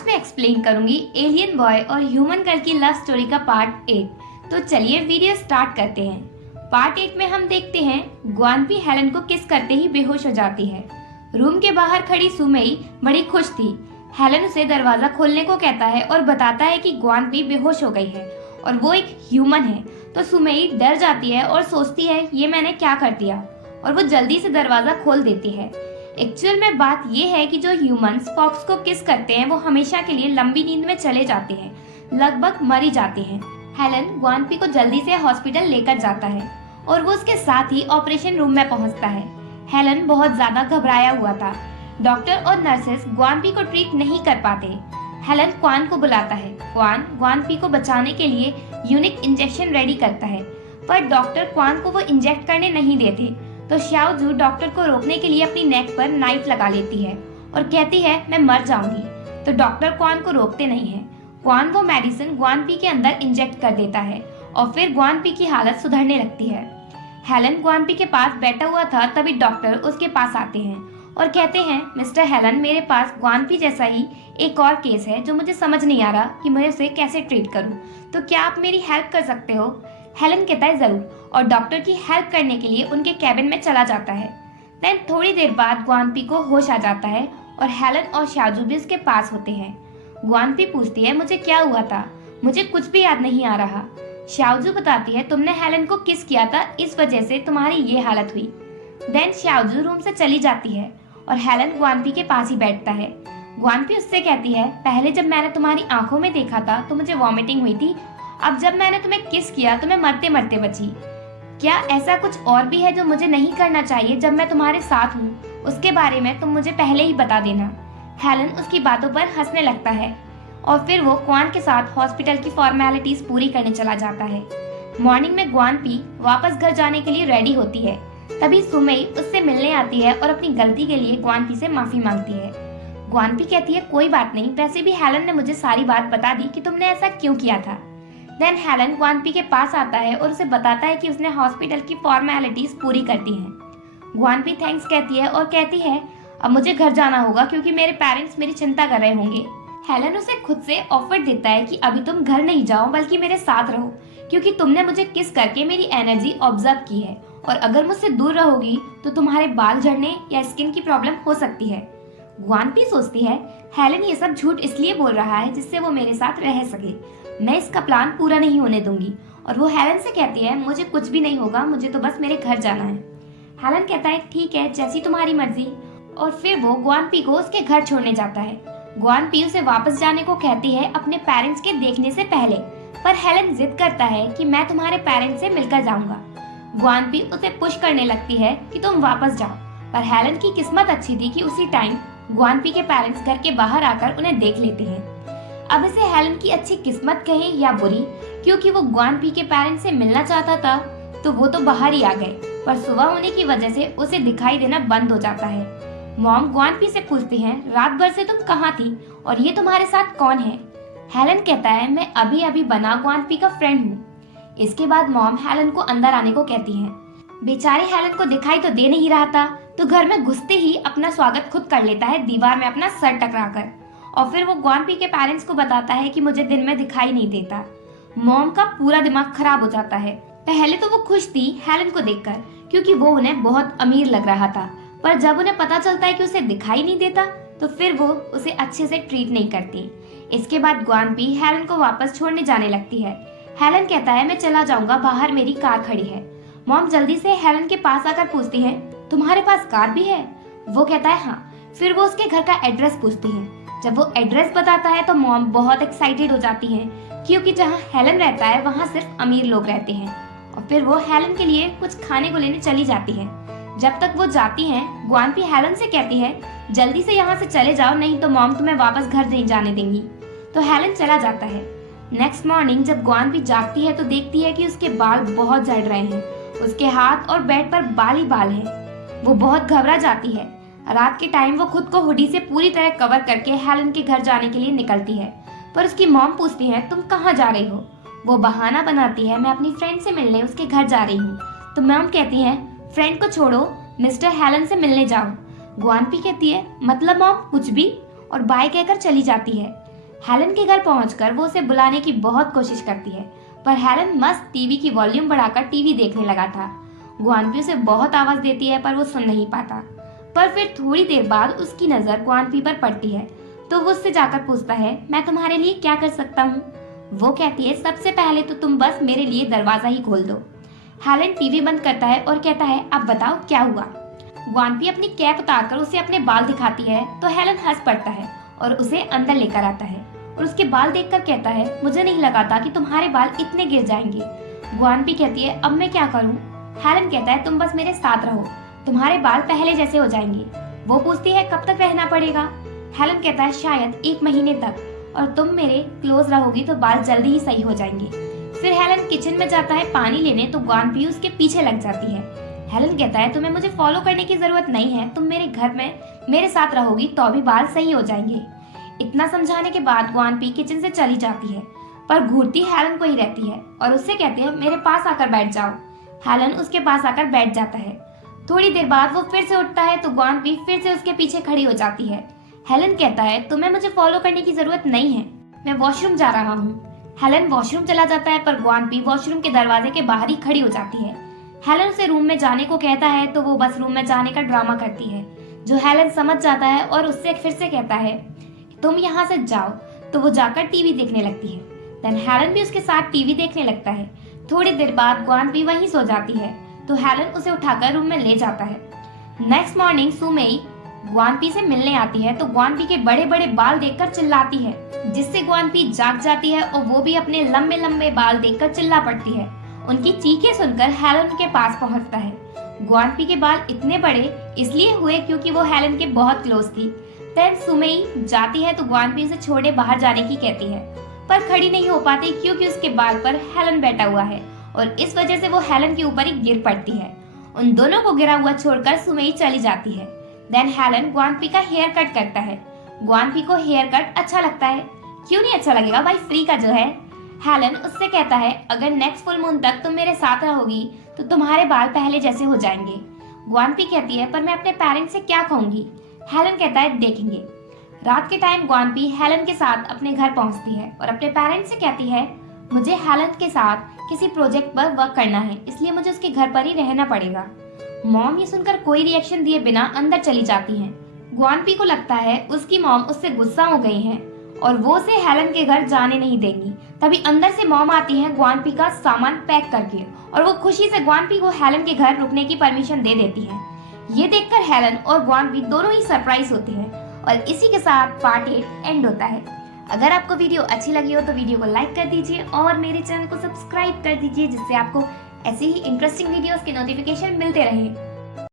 आज मैं एक्सप्लेन करूंगी एलियन बॉय और ह्यूमन गर्ल की लव स्टोरी का पार्ट 8। तो चलिए वीडियो स्टार्ट करते हैं। पार्ट 8 में हम देखते हैं ग्वानपी हेलन को किस करते ही बेहोश हो जाती है। रूम के बाहर खड़ी सुमेई बड़ी खुश थी। हेलन उसे दरवाजा खोलने को कहता है और बताता है कि ग्वानपी बेहोश हो गई है और वो एक ह्यूमन है। तो सुमेई डर जाती है और सोचती है ये मैंने क्या कर दिया, और वो जल्दी से दरवाजा खोल देती है। एक्चुअल में बात ये है कि जो ह्यूमंस फॉक्स को किस करते हैं वो हमेशा के लिए लंबी नींद में चले जाते हैं, लगभग मर ही जाते हैं। हेलन ग्वानपी को जल्दी से हॉस्पिटल लेकर जाता है और वो उसके साथ ही ऑपरेशन रूम में पहुंचता है। हेलन बहुत ज्यादा घबराया हुआ था। डॉक्टर और नर्सेस ग्वानपी को ट्रीट नहीं कर पाते। हेलन क्वान को बुलाता है। क्वान ग्वानपी को बचाने के लिए यूनिक इंजेक्शन रेडी करता है, पर डॉक्टर क्वान को वो इंजेक्ट करने नहीं देते। तो श्याओजू डॉक्टर को रोकने के लिए अपनी नेक पर नाइफ लगा लेती है और कहती है मैं मर जाऊंगी। तो डॉक्टर क्वान को रोकते नहीं है। क्वान वो मेडिसिन ग्वानपी के अंदर इंजेक्ट कर देता है और फिर ग्वानपी की हालत सुधरने लगती है। हेलन ग्वानपी के पास बैठा हुआ था, तभी डॉक्टर उसके पास आते हैं और कहते हैं मिस्टर हेलन, मेरे पास ग्वानपी जैसा ही एक और केस है जो मुझे समझ नहीं आ रहा कि मैं उसे कैसे ट्रीट करूं, तो क्या आप मेरी हेल्प कर सकते हो? हेलन कहता है जरूर, और डॉक्टर की हेल्प करने के लिए उनके कैबिन में चला जाता है। देन थोड़ी देर बाद ग्वानपी को होश आ जाता है और हेलन और श्याओजू भी उसके पास होते हैं। ग्वानपी पूछती है मुझे क्या हुआ था, मुझे कुछ भी याद नहीं आ रहा। श्याओजू बताती है तुमने हेलन को किस किया था, इस वजह से तुम्हारी ये हालत हुई। देन श्याओजू रूम से चली जाती है और हेलन ग्वानपी के पास ही बैठता है। ग्वानपी उससे कहती है पहले जब मैंने तुम्हारी आंखों में देखा था तो मुझे वॉमिटिंग हुई थी, अब जब मैंने तुम्हें किस किया तो मैं मरते मरते बची। क्या ऐसा कुछ और भी है जो मुझे नहीं करना चाहिए जब मैं तुम्हारे साथ हूँ? उसके बारे में तुम मुझे पहले ही बता देना। हेलन उसकी बातों पर हंसने लगता है और फिर वो क्वान के साथ हॉस्पिटल की फॉर्मेलिटीज पूरी करने चला जाता है। मॉर्निंग में ग्वानपी वापस घर जाने के लिए रेडी होती है। तभी सुमेई उससे मिलने आती है और अपनी गलती के लिए ग्वानपी से माफी मांगती है। ग्वानपी कहती है कोई बात नहीं, वैसे भी हेलन ने मुझे सारी बात बता दी कि तुमने ऐसा क्यों किया था। देन हेलन ग्वानपी के पास आता है और उसे बताता है कि उसने हॉस्पिटल की फॉर्मेलिटीज पूरी कर दी हैं। ग्वानपी थैंक्स कहती है और कहती है अब मुझे घर जाना होगा क्योंकि मेरे पेरेंट्स मेरी चिंता कर रहे होंगे। हेलन उसे खुद से ऑफर देता है कि अभी तुम घर नहीं जाओ बल्कि मेरे साथ रहो, क्योंकि तुमने मुझे किस करके मेरी एनर्जी ऑब्जर्व की है और अगर मुझसे दूर रहोगी तो तुम्हारे बाल झड़ने या स्किन की प्रॉब्लम हो सकती है। ग्वानपी सोचती है हेलन ये सब झूठ इसलिए बोल रहा है जिससे वो मेरे साथ रह सके, मैं इसका प्लान पूरा नहीं होने दूंगी। और वो हेलन से कहती है मुझे कुछ भी नहीं होगा, मुझे तो बस मेरे घर जाना है। हेलन कहता है ठीक है, जैसी तुम्हारी मर्जी, और फिर वो ग्वानपी को उसके घर छोड़ने जाता है। ग्वानपी उसे वापस जाने को कहती है अपने पेरेंट्स के देखने से पहले, पर हेलन जिद करता है कि मैं तुम्हारे पेरेंट्स से मिलकर जाऊंगा। ग्वानपी उसे पुश करने लगती है कि तुम वापस जाओ, पर हेलन की किस्मत अच्छी थी कि उसी टाइम ग्वानपी के पेरेंट्स घर के बाहर आकर उन्हें देख लेते हैं। अब इसे हेलन की अच्छी किस्मत कहें या बुरी, क्योंकि वो ग्वानपी के पेरेंट्स से मिलना चाहता था तो वो तो बाहर ही आ गए, पर सुबह होने की वजह से उसे दिखाई देना बंद हो जाता है। मॉम ग्वानपी से पूछती हैं रात भर से तुम कहाँ थी और ये तुम्हारे साथ कौन है? हेलन कहता है मैं अभी अभी बना ग्वानपी का फ्रेंड हूँ। इसके बाद मॉम हेलन को अंदर आने को कहती है। बेचारे हेलन को दिखाई तो दे नहीं रहा था, तो घर में घुसते ही अपना स्वागत खुद कर लेता है दीवार में अपना सर टकराकर, और फिर वो ग्वानपी के पेरेंट्स को बताता है कि मुझे दिन में दिखाई नहीं देता। मॉम का पूरा दिमाग खराब हो जाता है। पहले तो वो खुश थी हेलन को देखकर, क्योंकि वो उन्हें बहुत अमीर लग रहा था, पर जब उन्हें पता चलता है कि उसे दिखाई नहीं देता तो फिर वो उसे अच्छे से ट्रीट नहीं करती। इसके बाद ग्वानपी हेलन को वापस छोड़ने जाने लगती है। हेलन कहता है मैं चला जाऊंगा, बाहर मेरी कार खड़ी है। मॉम जल्दी से हेलन के पास आकर पूछती है तुम्हारे पास कार भी है? वो कहता है हाँ। फिर वो उसके घर का एड्रेस पूछती है। जब वो एड्रेस बताता है तो मॉम बहुत एक्साइटेड हो जाती है, क्योंकि जहाँ हेलन रहता है वहाँ सिर्फ अमीर लोग रहते हैं। और फिर वो हेलन के लिए कुछ खाने को लेने चली जाती है। जब तक वो जाती हैं, ग्वानपी हेलन से कहती है जल्दी से यहाँ से चले जाओ, नहीं तो मॉम तुम्हें वापस घर नहीं जाने देंगी। तो हेलन चला जाता है। नेक्स्ट मॉर्निंग जब ग्वानपी जागती है तो देखती है कि उसके बाल बहुत झड़ रहे हैं। उसके हाथ और बेड पर बाल ही बाल है। वो बहुत घबरा जाती है। रात के टाइम वो खुद को हुडी से पूरी तरह कवर करके हेलन के घर जाने के लिए निकलती है, पर उसकी मॉम पूछती है तुम कहाँ जा रही हो? वो बहाना बनाती है मैं अपनी फ्रेंड से मिलने उसके घर जा रही हूँ। तो मॉम कहती है फ्रेंड को छोड़ो, मिस्टर हेलन से मिलने जाओ। ग्वानपी कहती है मतलब मॉम कुछ भी, और बाय कहकर चली जाती है। हेलन के घर पहुंचकर वो उसे बुलाने की बहुत कोशिश करती है, पर हेलन मस्त टीवी की वॉल्यूम बढ़ाकर टीवी देखने लगा था। ग्वानपी उसे बहुत आवाज देती है पर वो सुन नहीं पाता। पर फिर थोड़ी देर बाद उसकी नजर ग्वानपी पर पड़ती है, तो वो उससे जाकर पूछता है, मैं तुम्हारे लिए क्या कर सकता हूँ? वो कहती है, सबसे पहले तो तुम बस मेरे लिए दरवाजा ही खोल दो। हेलन टीवी बंद करता है और कहता है, अब बताओ क्या हुआ? ग्वानपी अपनी कैप उतारकर उसे अपने बाल दिखाती है, तो हेलन हंस पड़ता है और उसे अंदर लेकर आता है और उसके बाल देखकर कहता है, मुझे नहीं लगा था कि तुम्हारे बाल इतने गिर जाएंगे। ग्वानपी कहती है, अब मैं क्या करूं? हेलन कहता है, तुम बस मेरे साथ रहो, तुम्हारे बाल पहले जैसे हो जाएंगे। वो पूछती है, कब तक रहना पड़ेगा? हेलन कहता है, शायद 1 महीने तक, और तुम मेरे क्लोज रहोगी तो बाल जल्दी ही सही हो जाएंगे। फिर हेलन किचन में जाता है पानी लेने, तो ग्वानपी उसके पीछे लग जाती है। हेलन कहता है, तुम्हें मुझे फॉलो करने की जरूरत नहीं है, तुम मेरे घर में मेरे साथ रहोगी तो भी बाल सही हो जाएंगे। इतना समझाने के बाद ग्वानपी किचन से चली जाती है, पर घूरती हेलन को ही रहती है और उससे कहती है, मेरे पास आकर बैठ जाओ। हेलन उसके पास आकर बैठ जाता है। थोड़ी देर बाद वो फिर से उठता है, तो ग्वानपी फिर से उसके पीछे खड़ी हो जाती है। हेलन कहता है, तुम्हें मुझे फॉलो करने की जरूरत नहीं है, मैं वॉशरूम जा रहा हूँ। हेलन वॉशरूम चला जाता है, पर ग्वानपी वॉशरूम के दरवाजे के बाहर ही खड़ी हो जाती है। हेलन उसे रूम में जाने को कहता है, तो वो बस रूम में जाने का ड्रामा करती है, जो हेलन समझ जाता है और उससे फिर से कहता है, तुम यहाँ से जाओ। तो वो जाकर टीवी देखने लगती है। देन हेलन भी उसके साथ टीवी देखने लगता है। थोड़ी देर बाद ग्वानपी वहीं सो जाती है, तो हेलन उसे उठाकर रूम में ले जाता है। नेक्स्ट मॉर्निंग सुमेई ग्वानपी से मिलने आती है, तो ग्वानपी के बड़े बड़े बाल देखकर चिल्लाती है, जिससे ग्वानपी जाग जाती है और वो भी अपने लंबे लंबे बाल देखकर चिल्ला पड़ती है। उनकी चीखें सुनकर हेलन के पास पहुंचता है। ग्वानपी के बाल इतने बड़े इसलिए हुए क्योंकि वो हेलन के बहुत क्लोज थी। देन सुमेई जाती है, तो ग्वानपी उसे छोड़े बाहर जाने की कहती है, पर खड़ी नहीं हो पाती क्योंकि उसके बाल पर हेलन बैठा हुआ है और इस वजह से वो हेलन के ऊपर ही गिर पड़ती है। उन दोनों को गिरा हुआ छोड़कर सुमेई चली जाती है। देन हेलन ग्वानपी का हेयर कट करता है। ग्वानपी को हेयर कट अच्छा लगता है। क्यों नहीं अच्छा लगेगा भाई, फ्री का जो है। हेलन उससे कहता है, अगर नेक्स्ट फुल मून तक तुम मेरे साथ रहोगी तो तुम्हारे बाल पहले जैसे हो जाएंगे। ग्वानपी कहती है, पर मैं अपने पेरेंट्स से क्या कहूंगी? हेलन कहता है, देखेंगे। रात के टाइम ग्वानपी हेलन के साथ अपने घर पहुंचती है और अपने पेरेंट्स से कहती है, मुझे हेलन के साथ किसी प्रोजेक्ट पर वर्क करना है, इसलिए मुझे उसके घर पर ही रहना पड़ेगा। मॉम ये सुनकर कोई रिएक्शन दिए बिना अंदर चली जाती हैं। ग्वानपी को लगता है उसकी मॉम उससे गुस्सा हो गई हैं और वो उसे हेलन के घर जाने नहीं देंगी। तभी अंदर से मॉम आती है ग्वानपी का सामान पैक करके, और वो खुशी से ग्वानपी को हेलन के घर रुकने की परमिशन दे देती है। ये देखकर हेलन और ग्वानपी दोनों ही सरप्राइज होते हैं और इसी के साथ पार्ट 8 एंड होता है। अगर आपको वीडियो अच्छी लगी हो तो वीडियो को लाइक कर दीजिए और मेरे चैनल को सब्सक्राइब कर दीजिए, जिससे आपको ऐसी ही इंटरेस्टिंग वीडियोस के नोटिफिकेशन मिलते रहे।